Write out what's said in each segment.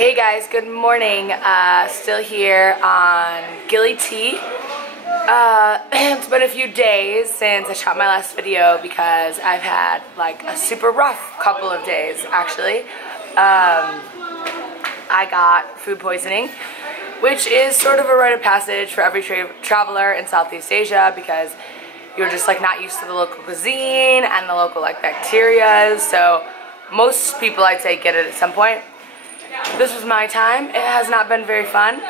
Hey guys, good morning. Still here on Gili T. It's been a few days since I shot my last video because I've had like a super rough couple of days actually. I got food poisoning, which is sort of a rite of passage for every traveler in Southeast Asia because you're just like not used to the local cuisine and the local like bacteria. So most people I'd say get it at some point. This was my time. It has not been very fun.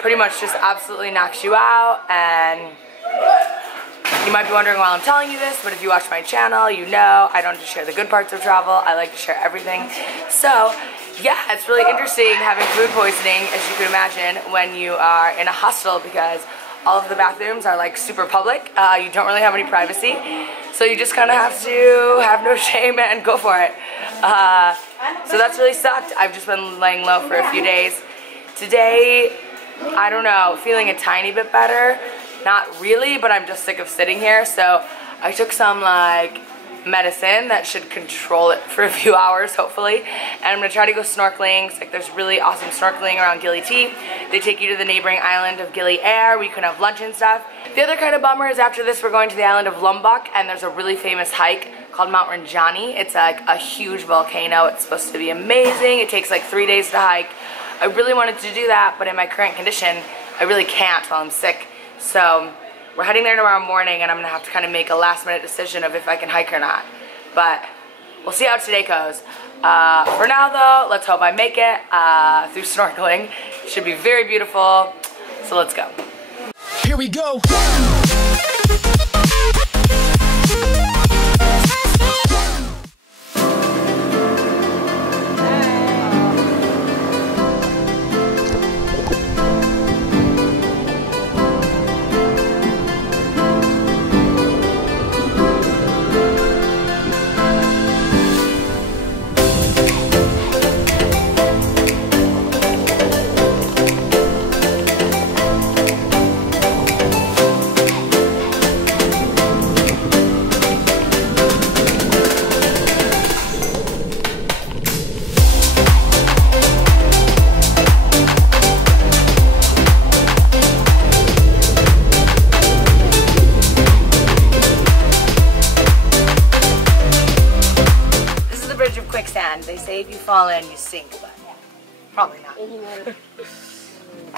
Pretty much just absolutely knocks you out, and you might be wondering why I'm telling you this, but if you watch my channel, you know I don't just share the good parts of travel. I like to share everything. So yeah, it's really interesting having food poisoning, as you can imagine, when you are in a hostel because all of the bathrooms are like super public. You don't really have any privacy, so you just kind of have to have no shame and go for it. So that's really sucked. I've just been laying low for a few days. Today, I don't know, feeling a tiny bit better. Not really, but I'm just sick of sitting here. So I took some like medicine that should control it for a few hours, hopefully. And I'm gonna try to go snorkeling. It's like there's really awesome snorkeling around Gili T. They take you to the neighboring island of Gili where you can have lunch and stuff. The other kind of bummer is after this we're going to the island of Lombok, and there's a really famous hike called Mount Rinjani. It's like a huge volcano. It's supposed to be amazing. It takes like 3 days to hike. I really wanted to do that, but in my current condition, I really can't while I'm sick. So we're heading there tomorrow morning, and I'm gonna have to kind of make a last minute decision of if I can hike or not. But we'll see how today goes. For now though, let's hope I make it through snorkeling. It should be very beautiful, so let's go. Here we go. They say if you fall in, you sink, but probably not.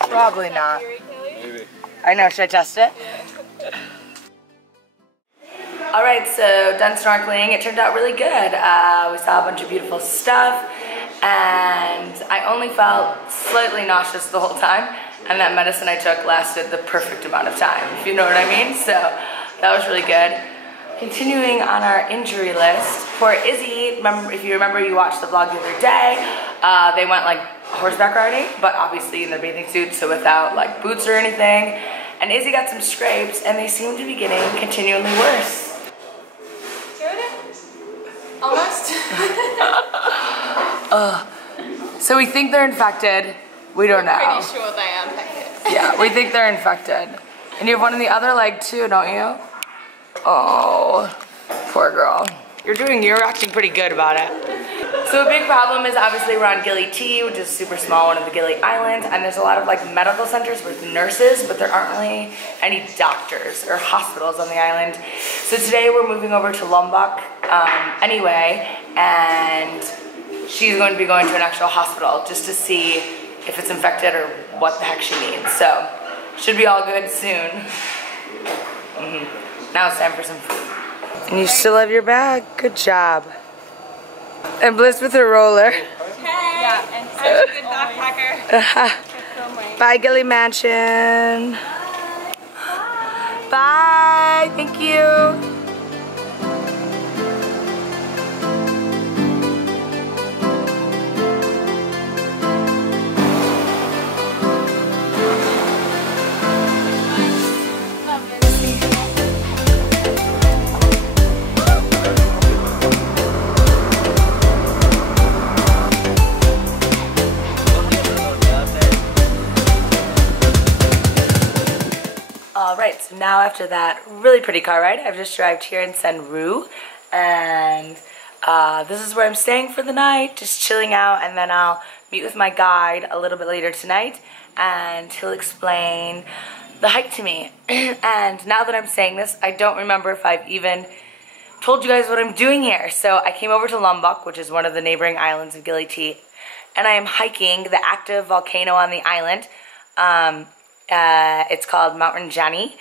Probably not. Maybe. I know, should I test it? Alright, so done snorkeling. It turned out really good. We saw a bunch of beautiful stuff, and I only felt slightly nauseous the whole time, and that medicine I took lasted the perfect amount of time, if you know what I mean. So that was really good. Continuing on our injury list, poor Izzy, if you remember you watched the vlog the other day, they went like horseback riding, but obviously in their bathing suits, so without like boots or anything. And Izzy got some scrapes, and they seem to be getting continually worse. Almost. So we think they're infected. We don't know. Pretty sure they are infected. Yeah, we think they're infected. And you have one in the other leg too, don't you? Oh, poor girl. You're acting pretty good about it. So a big problem is obviously we're on Gili T, which is super small, one of the Gili Islands, and there's a lot of like medical centers with nurses, but there aren't really any doctors or hospitals on the island. So today we're moving over to Lombok anyway, and she's going to be going to an actual hospital just to see if it's infected or what the heck she needs. So should be all good soon. Now it's time for some food. And you still have your bag. Good job. And Bliss with her roller. Hey! Yeah, and I'm a good backpacker. Bye, Gili Mansion. Bye. Thank you. Alright, so now after that really pretty car ride, I've just arrived here in Senru, and This is where I'm staying for the night, just chilling out, and then I'll meet with my guide a little bit later tonight, and he'll explain the hike to me. And now that I'm saying this, I don't remember if I've even told you guys what I'm doing here. So I came over to Lombok, which is one of the neighboring islands of Gili T, and I am hiking the active volcano on the island. It's called Mountain Jani.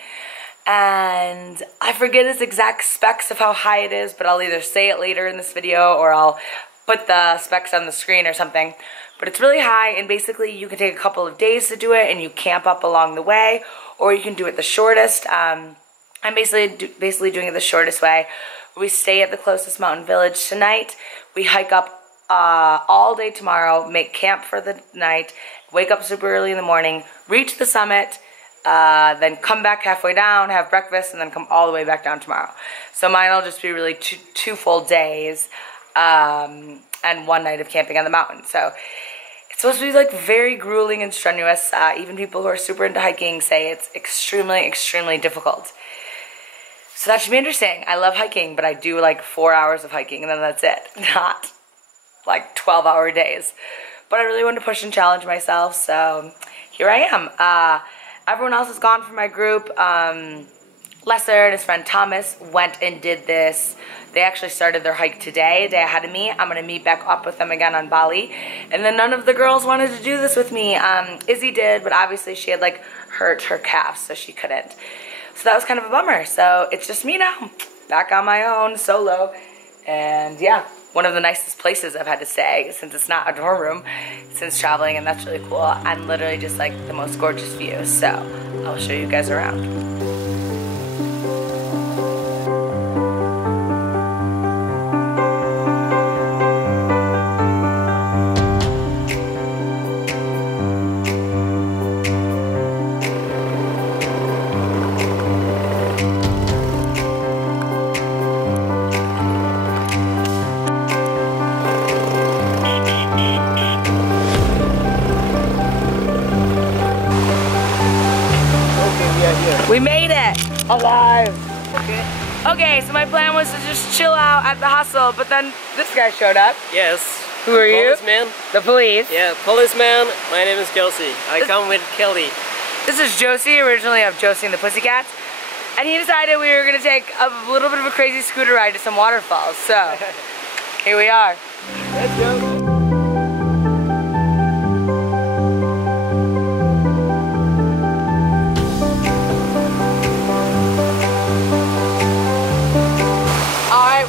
And I forget its exact specs of how high it is, but I'll either say it later in this video or I'll put the specs on the screen or something. But it's really high, and basically you can take a couple of days to do it and you camp up along the way, or you can do it the shortest. I'm basically doing it the shortest way. We stay at the closest mountain village tonight. We hike up all day tomorrow, make camp for the night, wake up super early in the morning, reach the summit, then come back halfway down, have breakfast, and then come all the way back down tomorrow. So mine will just be really two full days and one night of camping on the mountain. So it's supposed to be like very grueling and strenuous. Even people who are super into hiking say it's extremely, extremely difficult. So that should be interesting. I love hiking, but I do like 4 hours of hiking and then that's it. Not like 12-hour days. But I really wanted to push and challenge myself, so here I am. Everyone else is gone from my group. Lesser and his friend Thomas went and did this. They actually started their hike today, a day ahead of me. I'm going to meet back up with them again on Bali. And then none of the girls wanted to do this with me. Izzy did, but obviously she had like hurt her calf, so she couldn't. So that was kind of a bummer. So it's just me now, back on my own, solo. And yeah, one of the nicest places I've had to stay since it's not a dorm room since traveling, and that's really cool. And literally just like the most gorgeous views. So I'll show you guys around. We made it! Alive! Okay, so my plan was to just chill out at the hostel, but then this guy showed up. Yes. Who are you? Policeman. The police. Yeah, policeman. My name is Josie. I come with Kelly. This is Josie, originally of Josie and the Pussycats. And he decided we were going to take a little bit of a crazy scooter ride to some waterfalls. So, here we are. Let's go.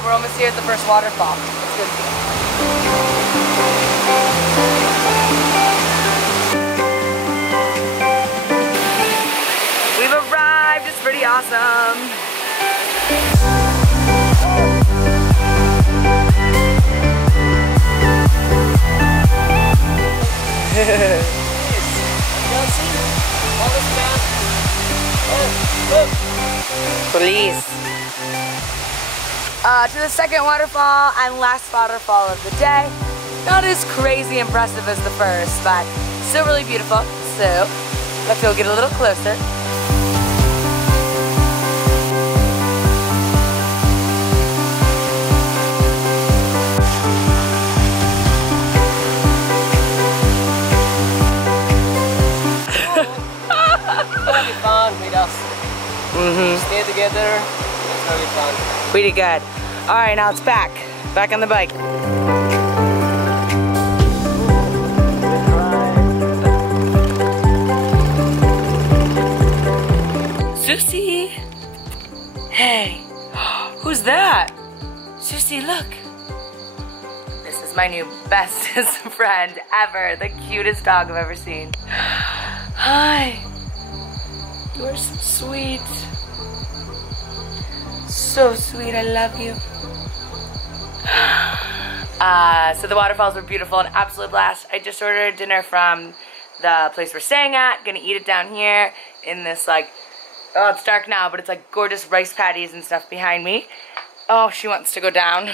We're almost here at the first waterfall. Let's go see it. We've arrived. It's pretty awesome. Police. To the second waterfall and last waterfall of the day. Not as crazy impressive as the first, but still really beautiful. So let's go get a little closer. It's gonna be fun with us. Stay together. It's gonna be fun. We did good. All right, now it's back on the bike. Susie, hey, who's that? Susie, look. This is my new bestest friend ever, the cutest dog I've ever seen. Hi, you are so sweet. So sweet, I love you. So the waterfalls were beautiful, an absolute blast. I just ordered dinner from the place we're staying at. Gonna eat it down here in this like, oh, it's dark now, but it's like gorgeous rice patties and stuff behind me. Oh, she wants to go down.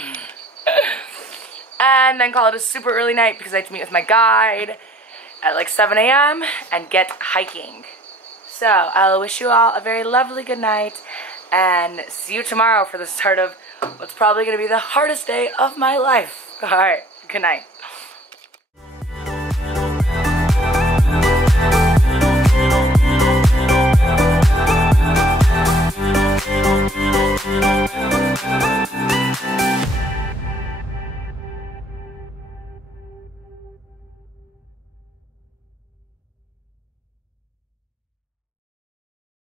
And then call it a super early night because I have to meet with my guide at like 7 a.m. and get hiking. So I'll wish you all a very lovely good night and see you tomorrow for the start of what's probably gonna be the hardest day of my life. All right, good night.